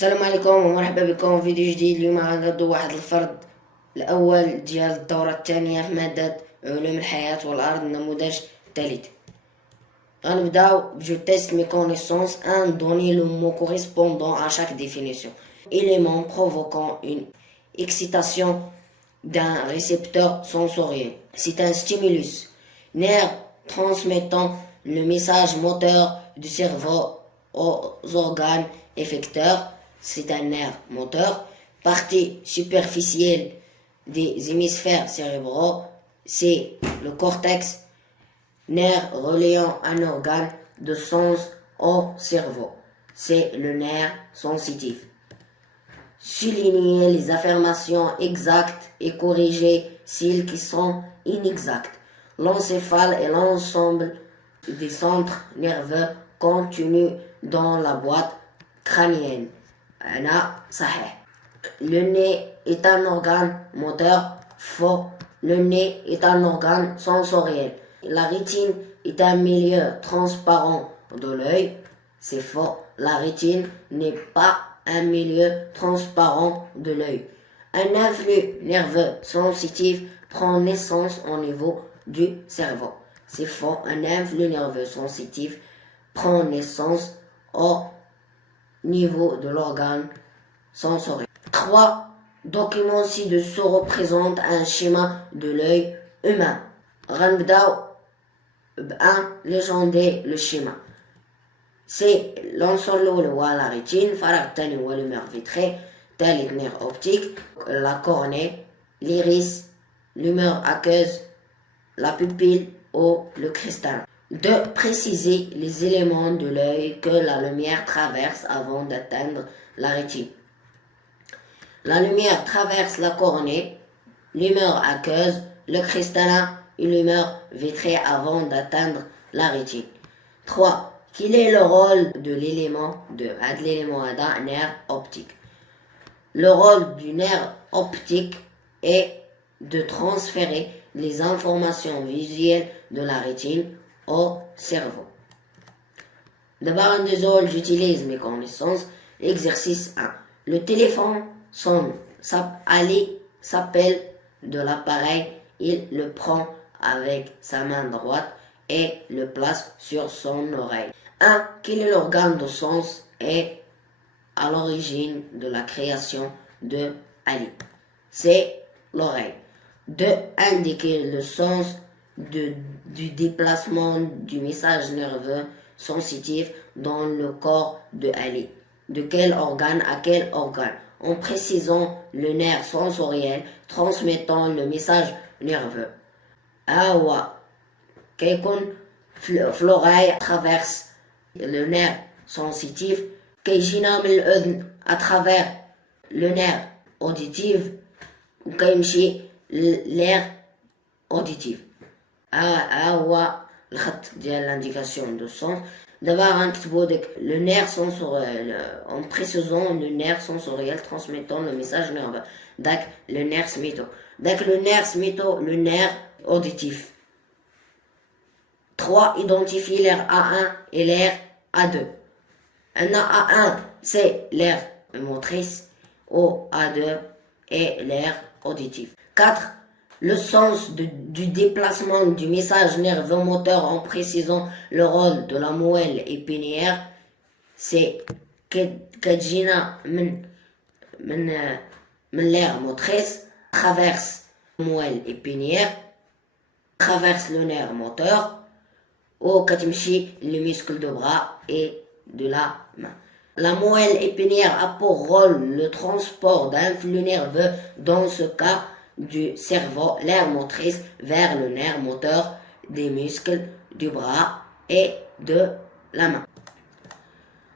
السلام عليكم ومرحبا بكم في فيديو جديد. اليوم غنردو واحد الفرد الأول ديال الدورة الثانية في مادة علوم الحياة والأرض، النموذج الثالث. غنبداو بجو تيست مي كونيسونس ان دوني لو مو correspondant à chaque définition. Élément provoquant une excitation d'un récepteur sensoriel. C'est un stimulus. Nerf transmettant le message moteur du cerveau aux organes effecteurs. C'est un nerf moteur. Partie superficielle des hémisphères cérébraux, c'est le cortex. Nerf reliant un organe de sens au cerveau, c'est le nerf sensitif. Souligner les affirmations exactes et corriger celles qui sont inexactes. L'encéphale est l'ensemble des centres nerveux contenus dans la boîte crânienne. Le nez est un organe moteur. Faux. Le nez est un organe sensoriel. La rétine est un milieu transparent de l'œil. C'est faux. La rétine n'est pas un milieu transparent de l'œil. Un influx nerveux sensitif prend naissance au niveau du cerveau. C'est faux. Un influx nerveux sensitif prend naissance au niveau de l'organe sensoriel. 3. Document ci-dessous représente un schéma de l'œil humain. غنبداو ب1 ليجوندي لو شيما. سي العنصر الاول هو لا ريتين، الفراغ الثاني هو لو مير فيتري، الثالث نير اوبتيك، لا كورني، l'iris, l'humeur aqueuse, la pupille ou le cristallin. 2. Préciser les éléments de l'œil que la lumière traverse avant d'atteindre la rétine. La lumière traverse la cornée, l'humeur aqueuse, le cristallin et l'humeur vitrée avant d'atteindre la rétine. 3. Quel est le rôle de l'élément nerf optique? Le rôle du nerf optique est de transférer les informations visuelles de la rétine au cerveau. D'abord, j'utilise mes connaissances. Exercice 1. Le téléphone sonne. Ali s'appelle de l'appareil. Il le prend avec sa main droite et le place sur son oreille. 1. Quel est l'organe de sens et à l'origine de la création de Ali? C'est l'oreille. 2. Indiquer le sens du déplacement du message nerveux sensitif dans le corps de Ali. De quel organe à quel organe? En précisant le nerf sensoriel transmettant le message nerveux. كيكون في l'oreille traverse le nerf sensitif. كيجينا من الأذن à travers le nerf auditif وكيمشي l'air auditif. هو الخط ديال l'indication de sens. D'abord غنكتبو داك le nerf sensoriel en précisant le nerf sensoriel transmettant le message nerveux. داك le nerf سميتو le nerf auditif. 3. Identifie l'air A1 et l'air A2. Un A1 c'est l'air motrice, ou A2 est l'air auditif. 4. Le sens du déplacement du message nerveux moteur en précisant le rôle de la moelle épinière, c'est كتجينا من l'air motrice, traverse la moelle épinière, traverse le nerf moteur, ou كتمشي le muscle de bras et de la main. La moelle épinière a pour rôle le transport d'un flux nerveux, dans ce cas du cerveau, l'air motrice vers le nerf moteur des muscles du bras et de la main.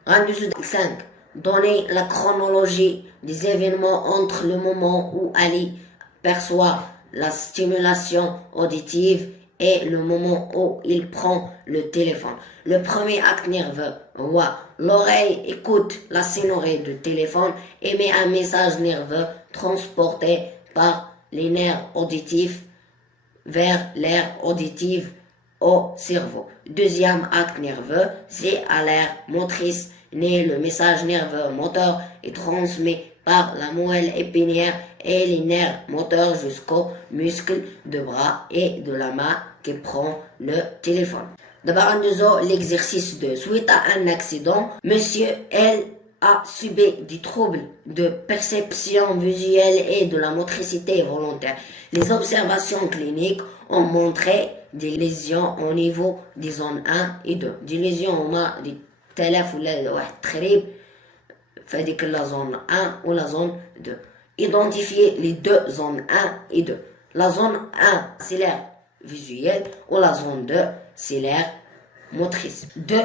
5. Donner la chronologie des événements entre le moment où Ali perçoit la stimulation auditive et le moment où il prend le téléphone. Le premier acte nerveux, l'oreille écoute la sonnerie du téléphone, émet un message nerveux transporté par les nerfs auditifs vers l'air auditif au cerveau. Deuxième acte nerveux, c'est à l'air motrice né le message nerveux moteur est transmis par la moelle épinière et les nerfs moteurs jusqu'aux muscles de bras et de la main qui prend le téléphone. D'abord, l'exercice de suite à un accident, monsieur L a subi des troubles de perception visuelle et de la motricité volontaire. Les observations cliniques ont montré des lésions au niveau des zones 1 et 2. Des lésions, on a des تلف ولا واحد تخريب في هذيك la zone 1 ou la zone 2. Identifier les deux zones 1 et 2. La zone 1, c'est l'air visuel, ou la zone 2, c'est l'air motrice. 2.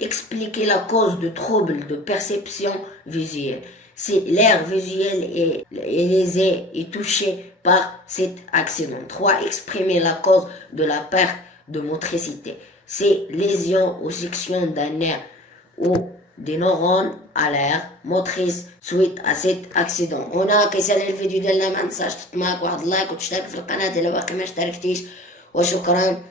Expliquer la cause de troubles de perception visuelle. Si l'air visuel est lésé et touché par cet accident. 3. Exprimer la cause de la perte de motricité. C'est lésion ou section d'un nerf ou des neurones à l'air motrice suite à cet accident. هنا كيسالي الفيديو ديالنا ما تنساش تحط معاك واحد اللايك وتشترك في القناة إلا باقي ما اشتركتيش وشكرا.